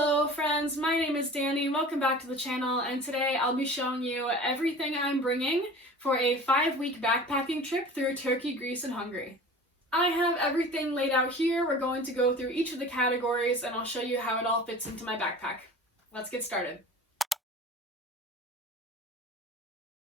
Hello friends, my name is Dani, welcome back to the channel, and today I'll be showing you everything I'm bringing for a 5-week backpacking trip through Turkey, Greece, and Hungary. I have everything laid out here. We're going to go through each of the categories and I'll show you how it all fits into my backpack. Let's get started.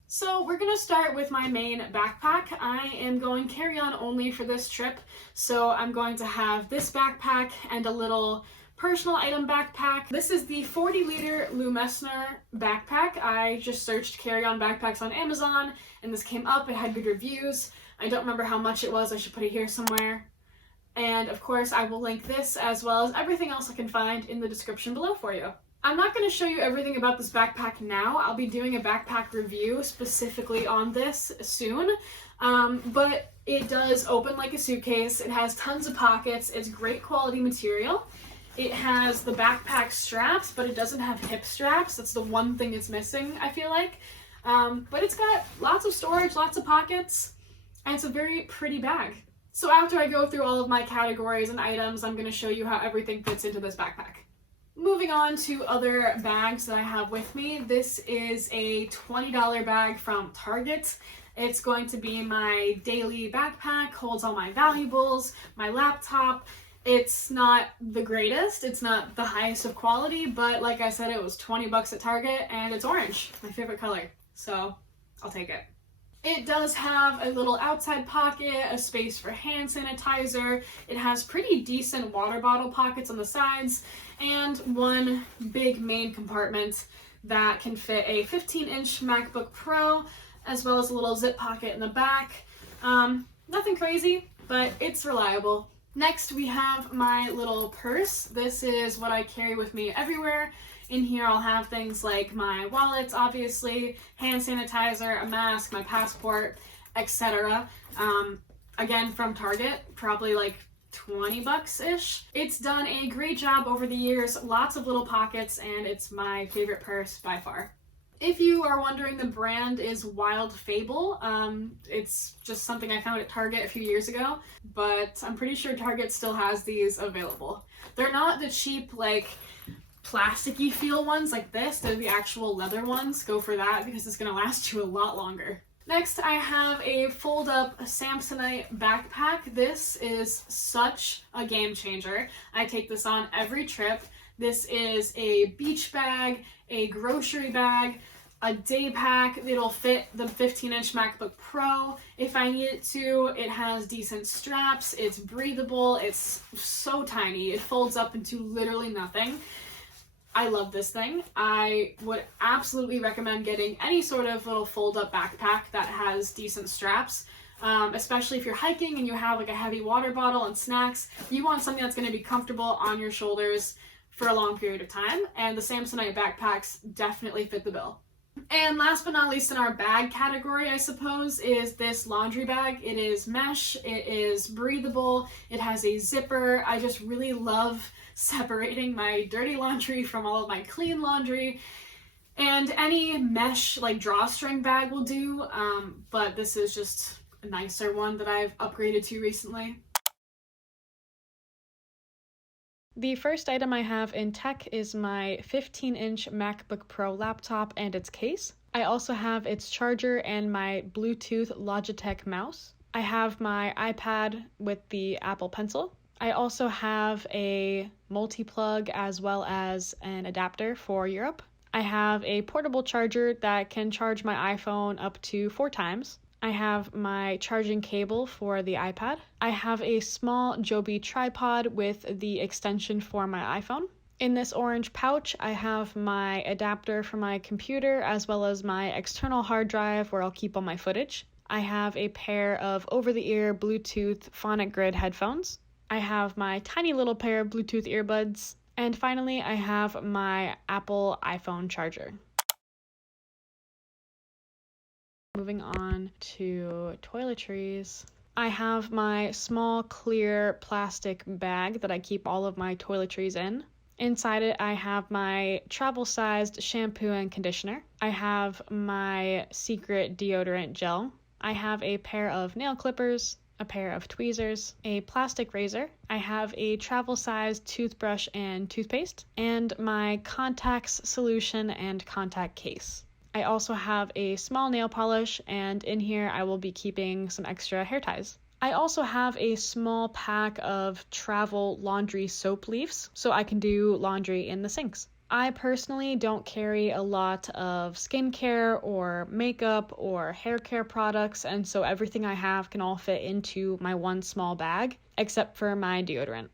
So we're going to start with my main backpack. I am going carry-on only for this trip, so I'm going to have this backpack and a little personal item backpack. This is the 40-liter Lou Messner backpack. I just searched carry-on backpacks on Amazon and this came up. It had good reviews. I don't remember how much it was. I should put it here somewhere. And of course I will link this as well as everything else I can find in the description below for you. I'm not going to show you everything about this backpack now. I'll be doing a backpack review specifically on this soon, but it does open like a suitcase. It has tons of pockets. It's great quality material. It has the backpack straps, but it doesn't have hip straps. That's the one thing it's missing, I feel like. But it's got lots of storage, lots of pockets, and it's a very pretty bag. So after I go through all of my categories and items, I'm going to show you how everything fits into this backpack. Moving on to other bags that I have with me. This is a $20 bag from Target. It's going to be my daily backpack, holds all my valuables, my laptop. It's not the greatest, it's not the highest of quality, but like I said, it was 20 bucks at Target and it's orange, my favorite color, so I'll take it. It does have a little outside pocket, a space for hand sanitizer. It has pretty decent water bottle pockets on the sides, and one big main compartment that can fit a 15-inch MacBook Pro, as well as a little zip pocket in the back. Nothing crazy, but it's reliable. Next, we have my little purse. This is what I carry with me everywhere. In here, I'll have things like my wallets, obviously, hand sanitizer, a mask, my passport, etc. Again, from Target, probably like 20 bucks-ish. It's done a great job over the years, lots of little pockets, and it's my favorite purse by far. If you are wondering, the brand is Wild Fable. It's just something I found at Target a few years ago, but I'm pretty sure Target still has these available. They're not the cheap, like, plasticky feel ones like this. They're the actual leather ones. Go for that because it's gonna last you a lot longer. Next, I have a fold-up Samsonite backpack. This is such a game changer. I take this on every trip. This is a beach bag, a grocery bag, a day pack. It'll fit the 15-inch MacBook Pro if I need it to. It has decent straps. It's breathable. It's so tiny. It folds up into literally nothing. I love this thing. I would absolutely recommend getting any sort of little fold-up backpack that has decent straps, especially if you're hiking and you have like a heavy water bottle and snacks. You want something that's going to be comfortable on your shoulders for a long period of time, and the Samsonite backpacks definitely fit the bill. And last but not least in our bag category, I suppose, is this laundry bag. It is mesh, it is breathable, it has a zipper. I just really love separating my dirty laundry from all of my clean laundry. And any mesh like drawstring bag will do, but this is just a nicer one that I've upgraded to recently. The first item I have in tech is my 15-inch MacBook Pro laptop and its case. I also have its charger and my Bluetooth Logitech mouse. I have my iPad with the Apple Pencil. I also have a multi-plug as well as an adapter for Europe. I have a portable charger that can charge my iPhone up to 4 times. I have my charging cable for the iPad. I have a small Joby tripod with the extension for my iPhone. In this orange pouch, I have my adapter for my computer as well as my external hard drive where I'll keep all my footage. I have a pair of over-the-ear Bluetooth Phonic Grid headphones. I have my tiny little pair of Bluetooth earbuds. And finally, I have my Apple iPhone charger. Moving on to toiletries. I have my small clear plastic bag that I keep all of my toiletries in. Inside it, I have my travel-sized shampoo and conditioner. I have my secret deodorant gel. I have a pair of nail clippers, a pair of tweezers, a plastic razor. I have a travel-sized toothbrush and toothpaste, and my contacts solution and contact case. I also have a small nail polish, and in here I will be keeping some extra hair ties. I also have a small pack of travel laundry soap leaves, so I can do laundry in the sinks. I personally don't carry a lot of skincare or makeup or hair care products, and so everything I have can all fit into my one small bag, except for my deodorant.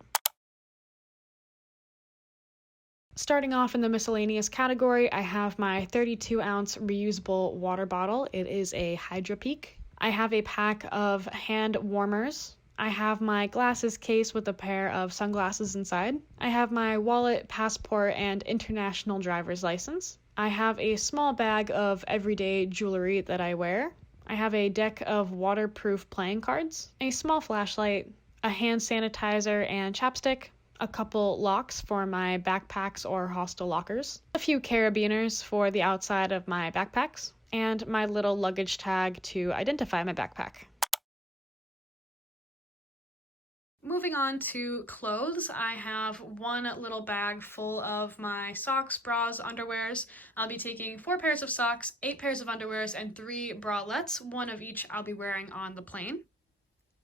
Starting off in the miscellaneous category, I have my 32-ounce reusable water bottle. It is a Hydro Peak. I have a pack of hand warmers. I have my glasses case with a pair of sunglasses inside. I have my wallet, passport, and international driver's license. I have a small bag of everyday jewelry that I wear. I have a deck of waterproof playing cards, a small flashlight, a hand sanitizer and chapstick, a couple locks for my backpacks or hostel lockers, a few carabiners for the outside of my backpacks, and my little luggage tag to identify my backpack. Moving on to clothes, I have one little bag full of my socks, bras, underwears. I'll be taking 4 pairs of socks, 8 pairs of underwears, and 3 bralettes, one of each I'll be wearing on the plane.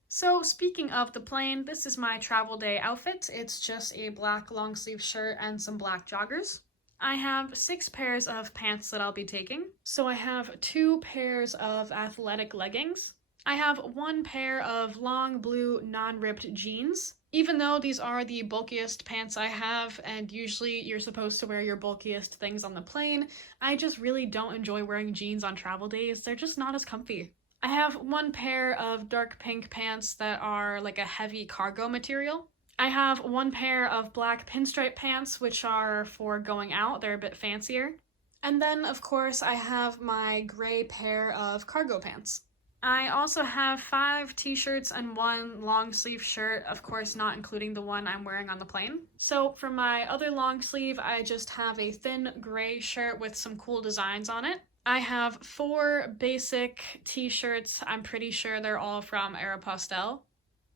So speaking of the plane, this is my travel day outfit. It's just a black long sleeve shirt and some black joggers. I have 6 pairs of pants that I'll be taking. So I have 2 pairs of athletic leggings. I have 1 pair of long blue non-ripped jeans. Even though these are the bulkiest pants I have, and usually you're supposed to wear your bulkiest things on the plane, I just really don't enjoy wearing jeans on travel days. They're just not as comfy. I have 1 pair of dark pink pants that are like a heavy cargo material. I have 1 pair of black pinstripe pants, which are for going out. They're a bit fancier. And then, of course, I have my gray pair of cargo pants. I also have 5 t-shirts and 1 long sleeve shirt, of course not including the one I'm wearing on the plane. So for my other long sleeve, I just have a thin gray shirt with some cool designs on it. I have 4 basic t-shirts. I'm pretty sure they're all from Aeropostale.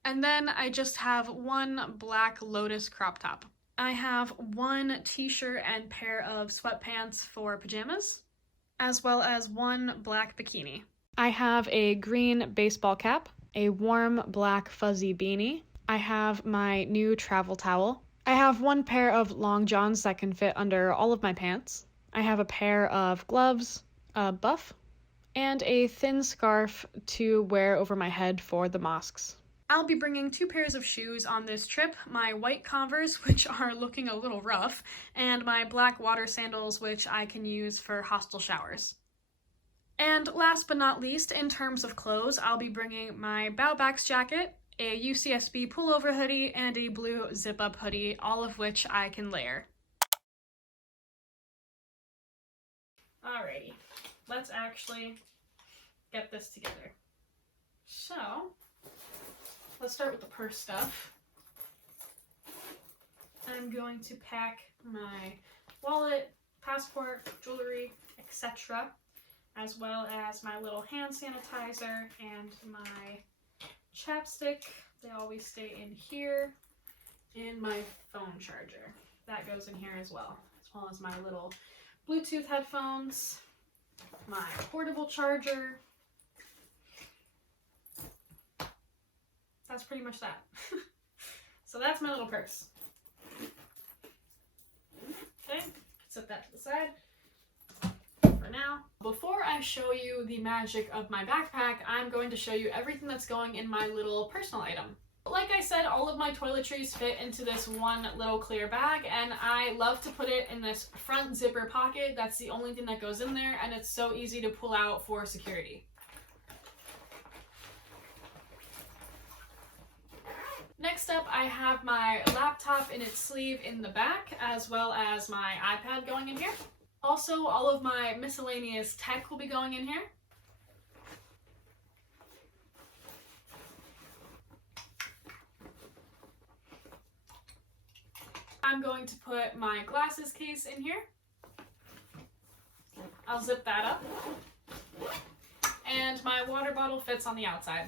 And then I just have 1 black Lotus crop top. I have 1 t-shirt and pair of sweatpants for pajamas, as well as 1 black bikini. I have a green baseball cap, a warm black fuzzy beanie. I have my new travel towel. I have 1 pair of long johns that can fit under all of my pants. I have a pair of gloves, a buff, and a thin scarf to wear over my head for the mosques. I'll be bringing 2 pairs of shoes on this trip, my white Converse, which are looking a little rough, and my black water sandals, which I can use for hostel showers. And last but not least, in terms of clothes, I'll be bringing my Bowbacks jacket, a UCSB pullover hoodie, and a blue zip-up hoodie, all of which I can layer. Alrighty, let's actually get this together. So, let's start with the purse stuff. I'm going to pack my wallet, passport, jewelry, etc., as well as my little hand sanitizer and my chapstick. They always stay in here, and my phone charger. That goes in here as well as my little Bluetooth headphones, my portable charger. That's pretty much that. So that's my little purse. Okay, set that to the side for now. Before I show you the magic of my backpack, I'm going to show you everything that's going in my little personal item. Like I said, all of my toiletries fit into this one little clear bag, and I love to put it in this front zipper pocket. That's the only thing that goes in there, and it's so easy to pull out for security. Next up, I have my laptop in its sleeve in the back, as well as my iPad going in here. Also, all of my miscellaneous tech will be going in here. I'm going to put my glasses case in here. I'll zip that up. And my water bottle fits on the outside.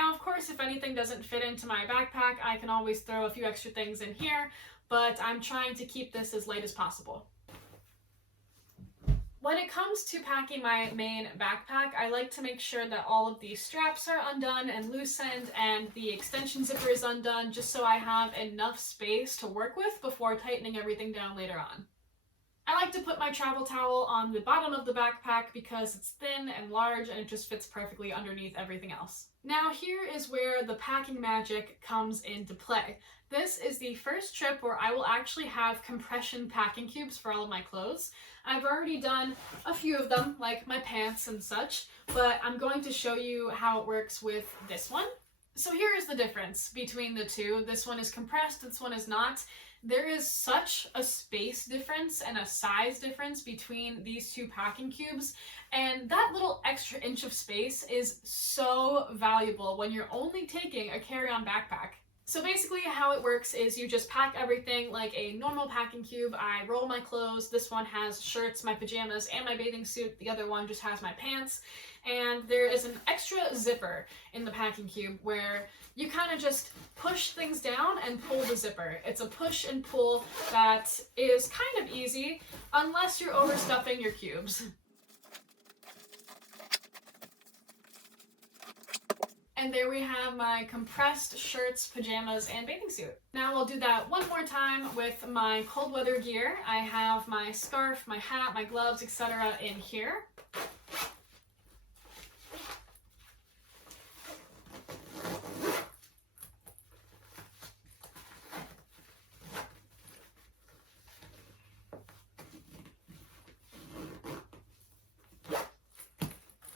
And of course, if anything doesn't fit into my backpack, I can always throw a few extra things in here, but I'm trying to keep this as light as possible. When it comes to packing my main backpack, I like to make sure that all of the straps are undone and loosened and the extension zipper is undone, just so I have enough space to work with before tightening everything down later on. I like to put my travel towel on the bottom of the backpack because it's thin and large and it just fits perfectly underneath everything else. Now here is where the packing magic comes into play. This is the first trip where I will actually have compression packing cubes for all of my clothes. I've already done a few of them, like my pants and such, but I'm going to show you how it works with this one. So here is the difference between the two. This one is compressed, this one is not. There is such a space difference and a size difference between these two packing cubes, and that little extra inch of space is so valuable when you're only taking a carry-on backpack. So basically how it works is you just pack everything like a normal packing cube. I roll my clothes. This one has shirts, my pajamas, and my bathing suit. The other one just has my pants. And there is an extra zipper in the packing cube where you kind of just push things down and pull the zipper. It's a push and pull that is kind of easy unless you're overstuffing your cubes. And there we have my compressed shirts, pajamas, and bathing suit. Now I'll do that one more time with my cold weather gear. I have my scarf, my hat, my gloves, etc. in here.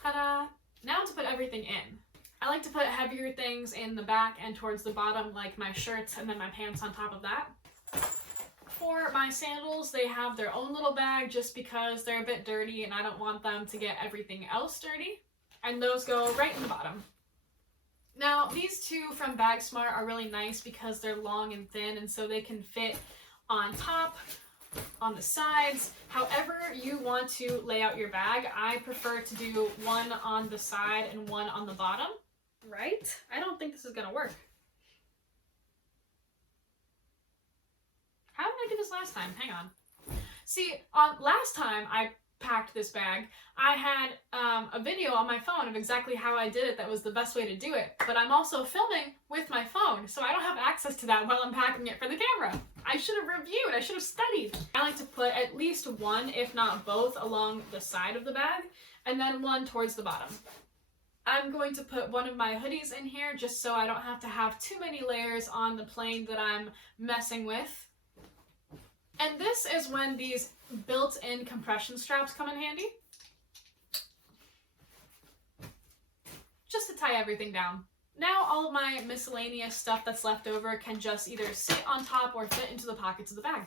Ta-da! Now to put everything in. I like to put heavier things in the back and towards the bottom, like my shirts and then my pants on top of that. For my sandals, they have their own little bag just because they're a bit dirty and I don't want them to get everything else dirty. And those go right in the bottom. Now, these two from Bag Smart are really nice because they're long and thin, and so they can fit on top, on the sides, however you want to lay out your bag. I prefer to do one on the side and one on the bottom. Right? I don't think this is gonna work. How did I do this last time? Hang on. See, last time I packed this bag, I had a video on my phone of exactly how I did it. That was the best way to do it. But I'm also filming with my phone, so I don't have access to that while I'm packing it for the camera. I should have reviewed, I should have studied. I like to put at least one, if not both, along the side of the bag, and then one towards the bottom. I'm going to put one of my hoodies in here just so I don't have to have too many layers on the plane that I'm messing with. And this is when these built-in compression straps come in handy. Just to tie everything down. Now all of my miscellaneous stuff that's left over can just either sit on top or fit into the pockets of the bag.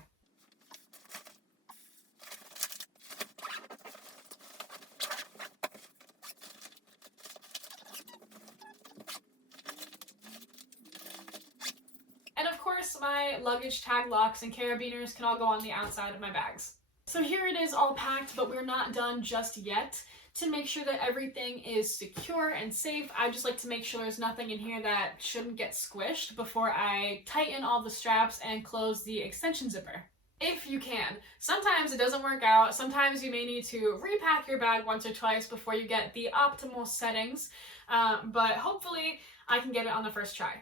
And of course, my luggage tag locks and carabiners can all go on the outside of my bags. So here it is all packed, but we're not done just yet. To make sure that everything is secure and safe, I just like to make sure there's nothing in here that shouldn't get squished before I tighten all the straps and close the extension zipper. If you can. Sometimes it doesn't work out. Sometimes you may need to repack your bag once or twice before you get the optimal settings, but hopefully I can get it on the first try.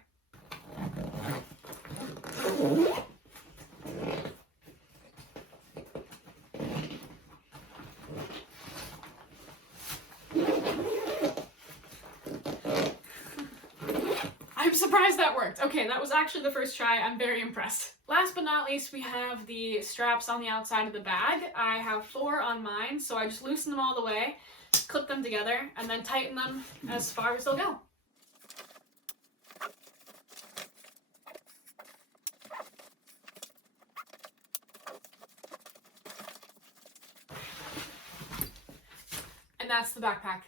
I'm surprised that worked. Okay, that was actually the first try. I'm very impressed. Last but not least, we have the straps on the outside of the bag. I have 4 on mine, so I just loosen them all the way, clip them together, and then tighten them as far as they'll go. And that's the backpack.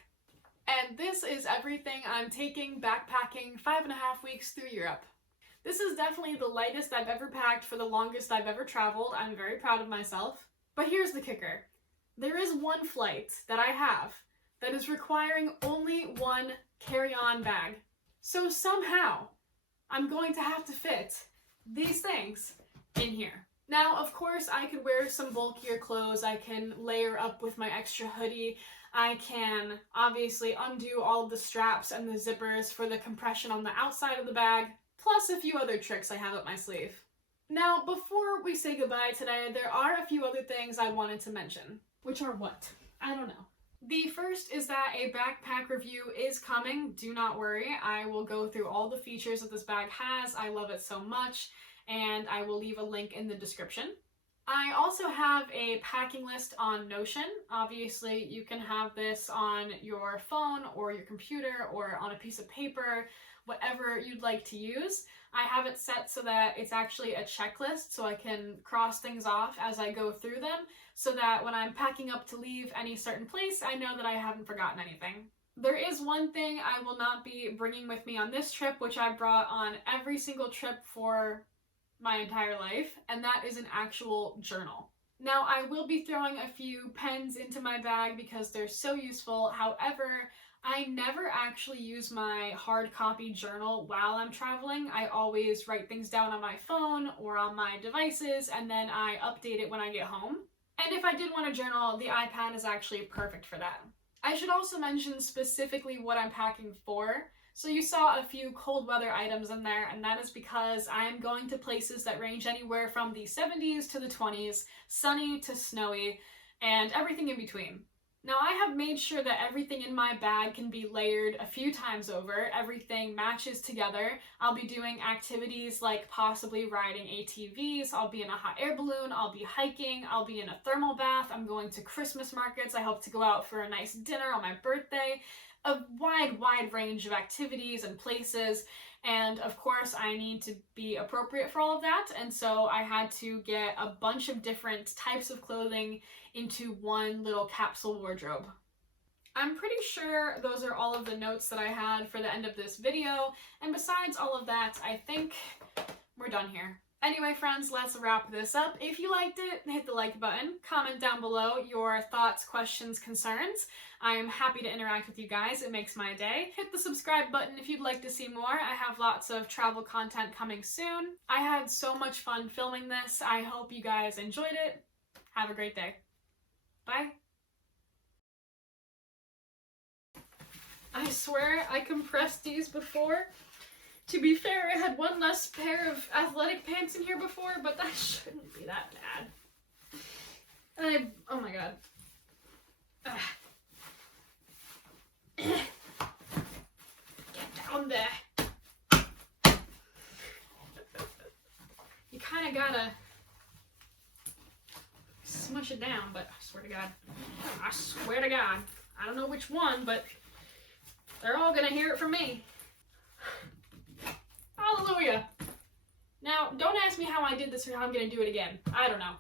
And this is everything I'm taking backpacking 5.5 weeks through Europe. This is definitely the lightest I've ever packed for the longest I've ever traveled. I'm very proud of myself. But here's the kicker. There is one flight that I have that is requiring only one carry-on bag. So somehow I'm going to have to fit these things in here. Now, of course, I could wear some bulkier clothes. I can layer up with my extra hoodie. I can obviously undo all of the straps and the zippers for the compression on the outside of the bag, plus a few other tricks I have up my sleeve. Now, before we say goodbye today, there are a few other things I wanted to mention. Which are what? I don't know. The first is that a backpack review is coming. Do not worry. I will go through all the features that this bag has. I love it so much, and I will leave a link in the description. I also have a packing list on Notion. Obviously, you can have this on your phone or your computer or on a piece of paper, whatever you'd like to use. I have it set so that it's actually a checklist, so I can cross things off as I go through them, so that when I'm packing up to leave any certain place, I know that I haven't forgotten anything. There is one thing I will not be bringing with me on this trip, which I brought on every single trip for my entire life, and that is an actual journal. Now, I will be throwing a few pens into my bag because they're so useful. However, I never actually use my hard copy journal while I'm traveling. I always write things down on my phone or on my devices, and then I update it when I get home. And if I did want a journal, the iPad is actually perfect for that. I should also mention specifically what I'm packing for. So you saw a few cold weather items in there, and that is because I am going to places that range anywhere from the 70s to the 20s, sunny to snowy, and everything in between. Now, I have made sure that everything in my bag can be layered a few times over. Everything matches together. I'll be doing activities like possibly riding ATVs. I'll be in a hot air balloon. I'll be hiking. I'll be in a thermal bath. I'm going to Christmas markets. I hope to go out for a nice dinner on my birthday. A wide range of activities and places. And of course, I need to be appropriate for all of that. And so I had to get a bunch of different types of clothing into one little capsule wardrobe. I'm pretty sure those are all of the notes that I had for the end of this video. And besides all of that, I think we're done here. Anyway, friends, let's wrap this up. If you liked it, hit the like button. Comment down below your thoughts, questions, concerns. I am happy to interact with you guys. It makes my day. Hit the subscribe button if you'd like to see more. I have lots of travel content coming soon. I had so much fun filming this. I hope you guys enjoyed it. Have a great day. Bye. I swear I compressed these before. To be fair, I had one less pair of athletic pants in here before, but that shouldn't be that bad. Oh my god. Get down there. You kind of gotta smush it down, but I swear to God, I don't know which one, but they're all gonna hear it from me. Hallelujah. Now, don't ask me how I did this or how I'm gonna do it again. I don't know.